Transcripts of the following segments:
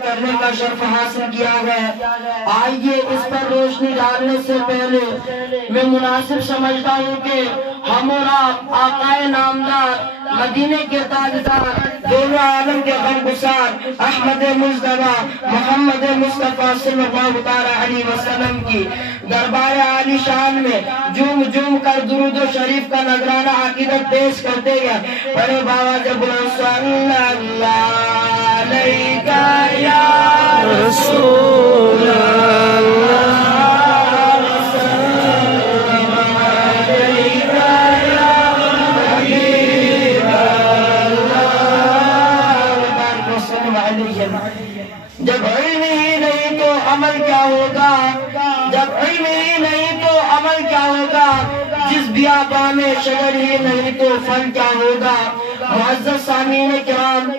بات کرنے کا شرف حاصل کیا ہے۔ آئیے اس پر روشنی ڈالنے سے پہلے میں مناسب سمجھتا ہوں کہ ہم اور آپ آقا نامدار مدینے کے تاجدار دونوں عالم کے غمگسار احمد مصطفیٰ محمد مصطفیٰ صلی اللہ علیہ وسلم کی دربار عالی شان میں جھوم جھوم کر درود و شریف کا نذرانہ عقیدت پیش کرتے گئے۔ بڑے بابا جب صلی اللہ علیہ یا رسول اللہ جب علم ہی نہیں تو عمل کیا ہوگا، جب علم ہی نہیں تو عمل کیا ہوگا، جس بیابان میں شجر ہی نہیں تو پھل کیا ہوگا۔ معزز سامعین کرام،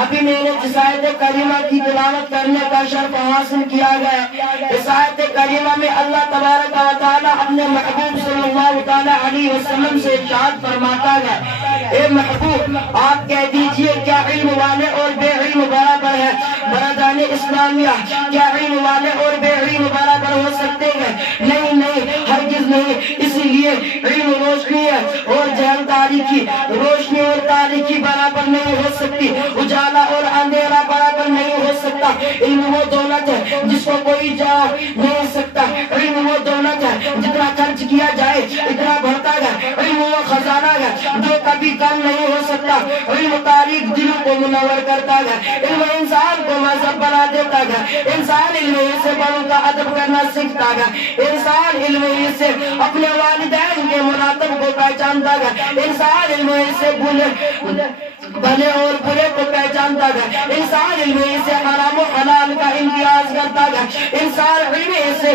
ابھی میں نے جس آیت کریمہ کی تلاوت کرنے کا شرف حاصل کیا گیا، اس آیت کریمہ میں اللہ تبارک و تعالی اپنے محبوب صلی اللہ علیہ وسلم سے ارشاد فرماتا ہے، اے محبوب آپ کہہ دیجئے کیا علم والے اور بے علم برابر ہے؟ برادران اسلامیہ، کیا علم والے اور بے علم برابر ہو سکتے ہیں؟ نہیں نہیں، ہرگز نہیں۔ اسی لیے علم روشنی ہے اور جہل تاریکی، روشنی اور تاریکی برابر نہیں ہو سکتی، اجالا اور اندھیرا برابر نہیں ہو سکتا۔ علم وہ دولت ہے جس کو کوئی جا نہیں سکتا، علم وہ دولت ہے جتنا خرچ کیا جائے اتنا بڑھتا ہے، علم وہ خزانہ ہے جو کبھی کم نہیں ہو سکتا، علم تاریخ دلوں کو منور کرتا ہے، علم انسان کو مذہب بنا دیتا ہے، انسان علم سے بڑوں کا ادب کرنا سیکھتا ہے، انسان علم سے اپنے والدین کے مراتب کو پہچانتا ہے، انسان علم سے بھلے اور برے کو پہچانتا ہے، انسان علم سے حرام و حلال کا امتیاز کرتا ہے، انسان علم سے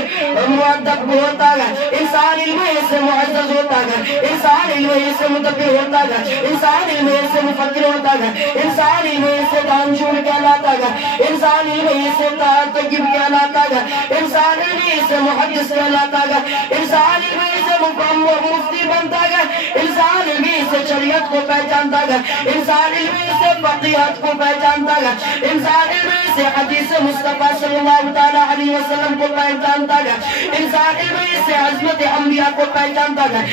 مؤدب ہوتا ہے، انسان علم سے معزز ہوتا ہے، انسان علم سے مدبر ہوتا ہے، انسان علم سے مفکر ہوتا ہے، انسان علم سے دانشور کہلاتا ہے، انسان علم سے طیب کہلاتا ہے، انسان علم سے محدث کہلاتا ہے، انسان علم سے مفتی بنتا ہے، انسان علم سے شریعت کو پہچانتا ہے، انسان علم سے فقیہت کو پہچانتا ہے، انسان علم سے حدیث مصطفیٰ صلی اللہ علیہ وسلم کو پہچانتا ہے، انسان علم سے عظمت انبیاء کو پہچانتا ہے،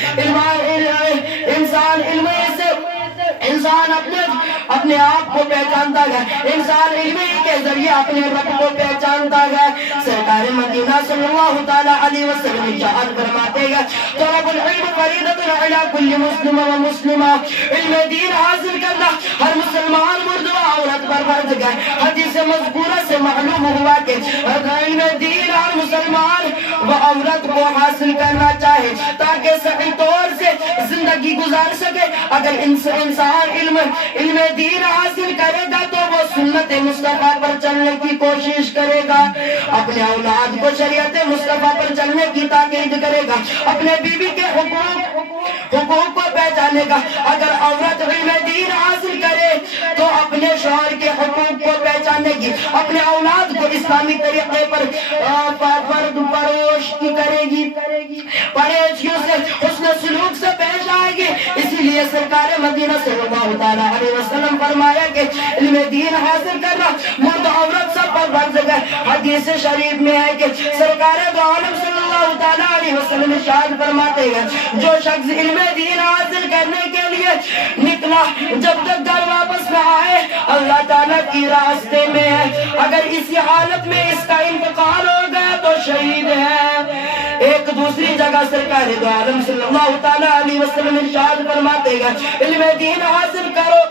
انسان علم سے انسان اپنے آپ کو پہچانتا ہے، انسان علم کے ذریعے اپنے رب کو پہچانتا ہے۔ سرکار مدینہ صلی اللہ علیہ وسلم ارشاد فرماتے ہیں، طلب العلم فریضۃ علی کل مسلم و مسلمہ، علم دین حاصل کرنا ہر مسلمان مرد و عورت پر فرض ہے۔ حدیث مذکورہ سے معلوم ہوا کہ علم دین ہر مسلمان و عورت کو حاصل کرنا چاہے تاکہ صحیح طور سے زندگی گزار سکے۔ اگر انسان علم دین حاصل کرے گا تو وہ سنت مصطفیٰ پر چلنے کی کوشش کرے گا، اپنے اولاد کو شریعت مصطفیٰ پر چلنے کی تاکید کرے گا، اپنے بیوی کے حقوق کو پہچانے گا۔ اگر عورت علم دین حاصل کرے تو اپنے شوہر کے حقوق کو پہچانے گی، اپنے اولاد کو اسلامی طریقے پر پرورش کرے گی، پرہیزیوں سے حسن سلوک سے پیش آئے گی۔ اسی لیے سرکار مدینہ صلی اللہ علیہ وسلم فرمایا کہ علم دین حاصل کرنا مرد عورت سب پر فرض ہے۔ حدیث شریف میں ہے کہ سرکار دو عالم صلی اللہ علیہ وسلم ارشاد فرماتے ہیں، جو شخص علم دین حاصل کرنے کے لیے نکلا جب تک گھر واپس نہ آئے اللہ تعالیٰ کی راستے میں ہے، اگر اسی حالت میں اس کا انتقال ہو گیا تو شہید ہے۔ ایک دوسری جگہ سرکار دو عالم صلی اللہ علیہ وسلم ارشاد فرماتے ہیں، علم دین حاصل کرو،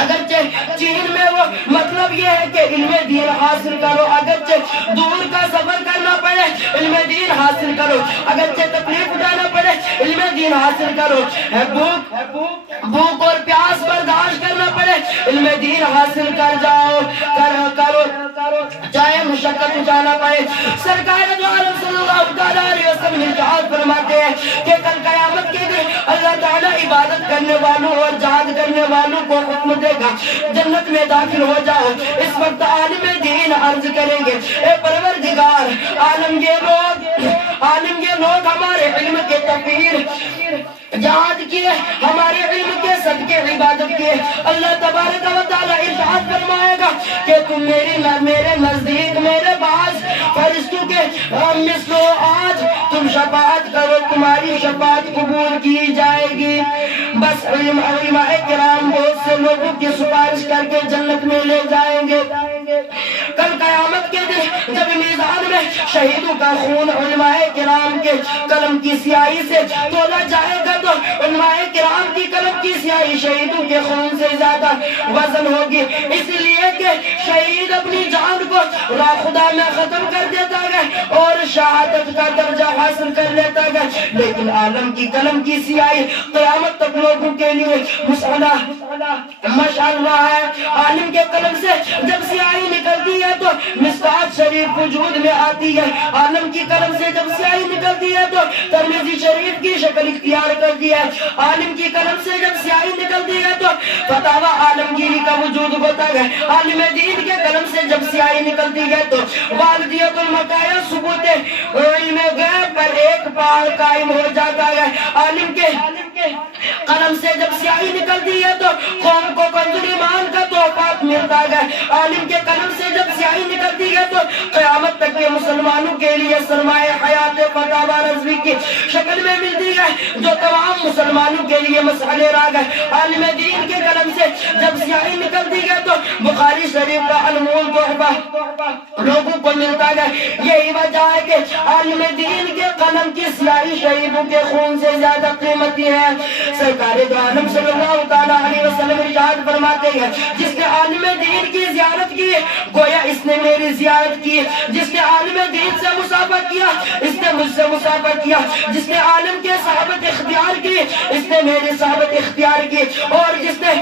اگرچہ چین میں وہ مطلب یہ ہے کہ علم دین حاصل کرو، اگرچہ دور کا سفر کرنا پڑے علم دین حاصل کرو، اگرچہ تکلیف اٹھانا پڑے علم دین حاصل کرو، بھوک اور پیاس برداشت کرنا پڑے علم دین حاصل کر جاؤ کرو، چاہے مشقت اٹھانا پڑے۔ سرکار دو عالم صلی اللہ علیہ وسلم ارشاد فرماتے ہیں کہ کل قیامت کے دن اللہ تعالیٰ عبادت کرنے والوں اور جہاد کرنے والوں کو حکم دے گا، جنت میں داخل ہو جاؤ۔ اس وقت عالم دین عرض کریں گے، اے پروردگار، عالم یہ لوگ ہمارے علم کے تفہیر جہاد کیے، ہمارے علم کے صدقے عبادت کیے۔ اللہ تبارک و تعالیٰ ارشاد فرمائے گا کہ تم میرے مثلو آج تم شفاعت کرو تمہاری شفاعت قبول کی جائے گی. بس علماء کرام بہت سے لوگوں کی سفارش کر کے جنت میں لے جائیں گے. کل قیامت کے دن جب میزان میں شہیدوں کا خون علماء کرام کے قلم کی سیاہی سے تولا جائے گا تو علماء کرام کی قلم کی سیاہی شہیدوں کے خون سے زیادہ وزن ہوگی. اس لیے کہ شہید اپنی جان کو راہ خدا میں ختم کر دیتا ہے اور شہادت کا درجہ حاصل کر لیتا ہے، لیکن عالم کی قلم کی سیاہی قیامت تک لوگوں کے لیے مشعل ہے. عالم کے قلم سے جب سیاہی نکلتی ہے تو مصباح شریف وجود میں آتی ہے. عالم کی قلم سے جب سیاہی نکلتی ہے تو ترمذی شریف کی شکل اختیار کرتی ہے. عالم کی قلم سے جب سیاہی نکلتی ہے تو فتاوی عالمگیری کا وجود ہوتا ہے. عالم دین کے قلم سے جب سیاہی نکلتی ہے تو والدیت المکایا ثبوت علم غیب پر ایک پہاڑ قائم ہو جاتا ہے. عالم کے قلم سے جب سیاہی نکلتی ہے تو قوم کو کنز ایمان کا تحفہ ملتا ہے. عالم کے قلم سے جب سیاہی نکلتی ہے تو قیامت تک کے مسلمانوں کے لیے سرمایہ حیات فتاوی رضوی کی شکل میں ملتی ہے جو تمام مسلمانوں کے لیے مسئلے راہ ہے. عالم دین کے قلم سے جب سیاہی نکلتی ہے تو بخاری شریف کا انمول تحفہ لوگوں کو ملتا ہے. یہی وجہ ہے کہ عالم دین کے قلم کی سیاہی شہیدوں کے خون سے زیادہ قیمتی ہے. سرکار دو عالم صلی اللہ تعالیٰ علیہ وسلم ارشاد فرماتے ہیں جس نے عالم دین کی زیارت کی گویا اس نے میری زیارت کی. جس نے عالم دین سے مصافحہ کیا اس نے مجھ سے مصافحہ کیا. جس نے عالم کے صحابت اختیار کی اس نے میری صحابت اختیار کی. اور جس نے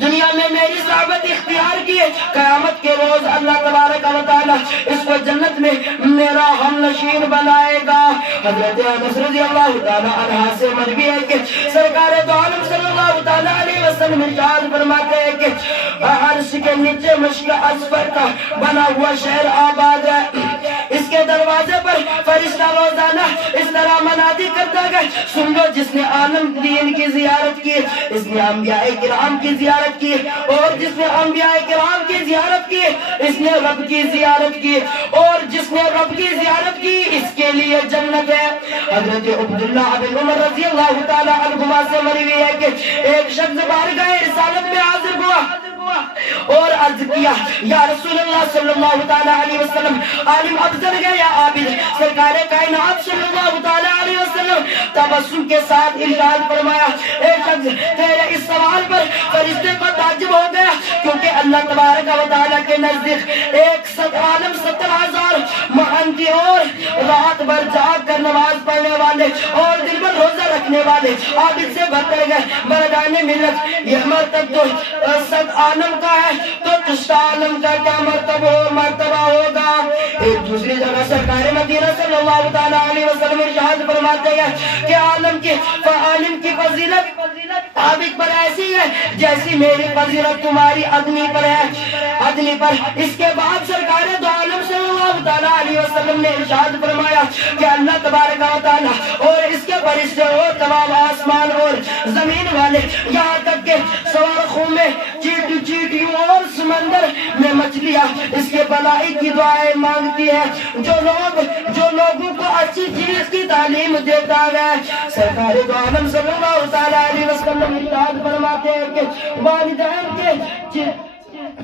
دنیا میں میری صحابت اختیار کی قیامت کے روز اللہ تبارک و تعالی اس کو جنت میں میرا ہم نشین بنائے گا. حضرت انس رضی اللہ تعالی عنہ سے مروی ہے کہ سرکار دو عالم صلی اللہ تعالی علیہ وسلم ارشاد فرماتے ہیں کہ عرش کے نیچے مشک اصفر کا بنا ہوا شہر آباد ہے. اس کے دروازے پر فرشتہ روزانہ اس طرح منادی کرتا ہے سن لو جس نے عالم دین کی زیارت کی اس نے انبیاء کرام کی زیارت کی اور جس نے انبیاء کرام کی زیارت کی اس نے رب کی زیارت کی اور جس نے رب کی زیارت کی اس کے لیے جنت ہے. حضرت عبداللہ بن عمر رضی اللہ تعالی عنہما سے مروی ہے کہ ایک شخص بارگاہ رسالت میں حاضر ہوا اور عرض کیا یا رسول اللہ صلی اللہ تعالی علیہ وسلم عالم افضل ہے یا عابد؟ سرکار کائنات صلی اللہ تعالی علیہ وسلم تبسم کے ساتھ ارشاد فرمایا اے شخص تیرے اس سوال پر فرشتے کو تعجب ہو گیا کیونکہ اللہ تبارک و تعالی کے نزدیک 100 عالم 70,000 محنتی اور رات بھر جاگ کر نماز پڑھنے والے اور دن بھر روزہ رکھنے والے عابد سے بہتر گئے. بردان ملت یہ مرتب تو 100 عالم کا ہے تو تشتا عالم کا کیا مرتبہ ہوگا. ایک دوسری جگہ سرکار مدینہ صلی اللہ تعالی علیہ وسلم ارشاد فرماتے ہیں کہ عالم کی فضیلت عابد پر ایسی ہے جیسی میری فضیلت تمہاری ادنی پر ہے. ادنی پر اس کے بعد سرکار دو عالم صلی اللہ تعالی علیہ وسلم نے ارشاد فرمایا کہ اللہ تبارک و تعالی اور اس کے فرشتے اور تمام آسمان اور زمین والے یہاں تک کہ سوارخوں میں چیٹیوں اور سمندر میں مچھلیاں اس کے بلائی کی دعائیں مانگتی ہے جو لوگوں کو اچھی چیز کی تعلیم دیتا ہے. سرکار دو عالم صلی اللہ تعالی علیہ وسلم ارشاد فرماتے ہیں کہ والدین کے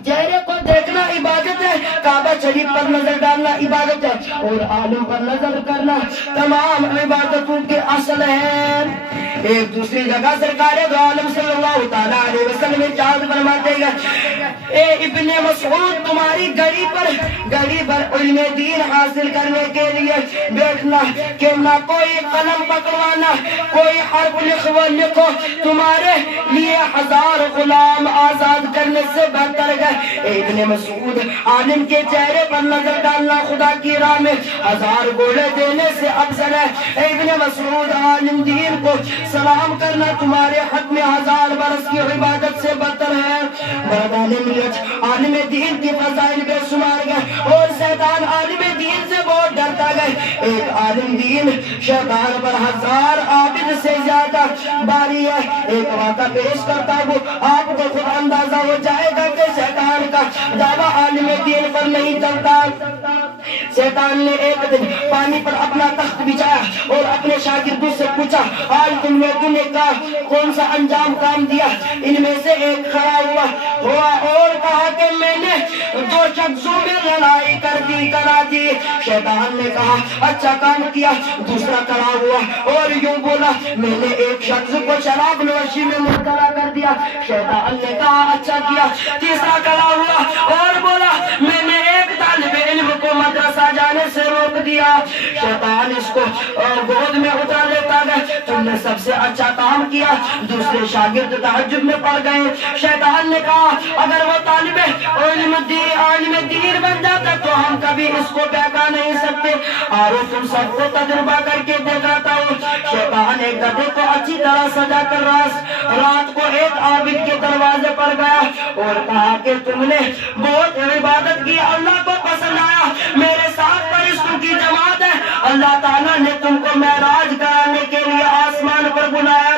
چہرے کو دیکھنا عبادت ہے، کعبہ شریف پر نظر ڈالنا عبادت ہے اور عالم پر نظر کرنا تمام عبادتوں کے اصل ہے. ایک دوسری جگہ سرکار دو عالم صلی اللہ تعالی علیہ وسلم ارشاد فرماتے ہیں اے ابن مسعود تمہاری گڑی پر علم دین حاصل کرنے کے لیے بیٹھنا کہ نہ کوئی قلم پکڑوانا کوئی حرف لکھو تمہارے لیے 1000 غلام آزاد کرنے سے بہتر ہے. ابن مسعود عالم کے چہرے پر نظر ڈالنا خدا کی راہ میں 1000 گھوڑے دینے سے افضل ہے. ابن مسعود عالم دین کو سلام کرنا تمہارے حق میں 1000 برس کی عبادت سے بہتر ہے. مردان ملت عالم دین کی فضائل بے شمار گئے اور شیطان عالم دین سے بہت ڈرتا گئے. ایک عالم دین شیطان پر 1000 عابد سے زیادہ باری ہے. ایک واقعہ پیش کرتا ہوں آپ کو خود اندازہ ہو جائے گا کہ شیطان کا دعویٰ عالم دین پر نہیں چلتا. شیطان نے ایک دن پانی پر اپنا تخت بچھایا اور اپنے شاگردوں سے پوچھا آج تم لوگوں نے کون سا انجام کام دیا؟ ان میں سے ایک کھڑا ہوا اور کہا کہ میں نے 2 شخصوں میں لڑائی کرا دی۔ شیطان نے کہا اچھا کام کیا۔ دوسرا کھڑا ہوا اور یوں بولا میں نے ایک شخص کو شراب نوشی میں مبتلا کر دیا۔ شیطان نے کہا اچھا کیا۔ تیسرا کھڑا ہوا اور بولا میں نے ایک طالب علم کو مدرسہ جانے سے روک دیا۔ شیطان اس کو گود میں اٹھا لیتا گیا، تم نے سب سے اچھا کام کیا۔ دوسرے شاگرد تعجب میں پڑ گئے۔ شیطان نے کہا اگر وہ طالب علم دین بن جاتا تو ہم کبھی اس کو بہکا نہیں سکتے۔ اور تم سب کو تجربہ کر کے دکھاتا ہوں۔ شیطان ایک گدھے کو اچھی طرح سجا کر رات کو ایک عابد کے دروازے پر گیا اور کہا کہ تم نے بہت عبادت کی، اللہ کو پسند آیا، میرے ساتھ فرشتوں کی جماعت ہے، اللہ تعالیٰ نے تم کو معراج کرانے کے لیے آسمان پر بلایا۔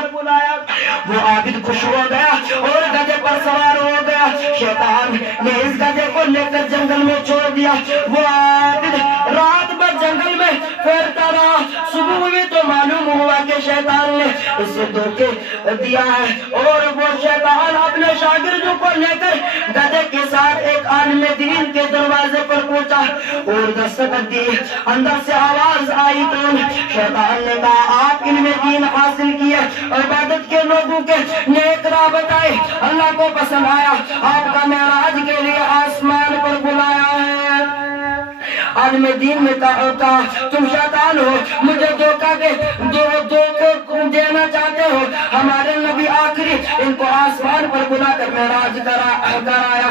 وہ عابد خوش ہو گیا اور گدھے پر سوار ہو گیا۔ شیطان نے اس گدھے کو لے کر جنگل میں چھوڑ دیا۔ وہ عابد رات بھر جنگل میں پھرتا رہا۔ صبح ہوئی تو معلوم ہوا کہ شیطان نے اسے دھوکے دیا ہے اور وہ شیطان اپنے شاگردوں کو لے کر گدھے کے ساتھ ایک عالم دین کے دروازے پر پہنچا اور دستک دی۔ اندر سے آواز آئی کون؟ شیطان نے کہا آپ علم دین حاصل کیے، عبادت کے لوگوں کے نیک راہ بتائے، اللہ کو پسند آیا، آپ کا معراج کے لیے آسمان پر بلایا ہے۔ عالم دین نے کہا تم شیطان ہو، مجھے دھوکہ دینا چاہتے ہو، ہمارے نبی آخری ان کو آسمان پر بلا کر معراج کرایا،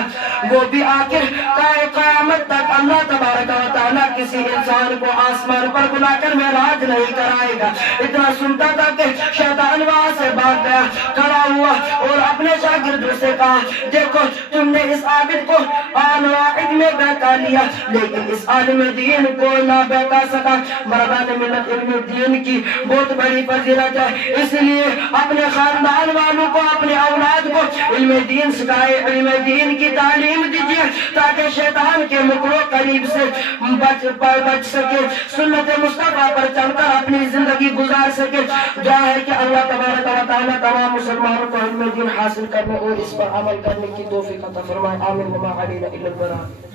وہ بھی آخر قیامت تک اللہ تبارک و تعالیٰ کسی انسان کو آسمان پر بلا کر معراج نہیں کرائے گا۔ اتنا سنتا تھا کہ شیطان وہاں سے بھاگ گیا، کھڑا ہوا اور اپنے شاگردوں سے کہا دیکھو تم نے اس عابد کو آن واحد میں بہکا لیا لیکن اس عالم دین کو نہ بہکا سکا۔ مردان ملت علم دین کی بہت بڑی فضیلت ہے، اس لیے اپنے خاندان والوں کو، اپنے اولاد کو علم دین سکھائے، علم دین کی تعلیم دیجیے تاکہ شیطان کے مکروں قریب سے بچ سکے، سنت مصطفیٰ پر چل کر اپنی زندگی گزار سکے۔ دعا ہے کہ اللہ تبارک و تعالیٰ تمام مسلمانوں کو علم دین حاصل کرنے اور اس پر عمل کرنے کی توفیق عطا فرمائے۔ آمین۔ وما علینا الا البلاغ۔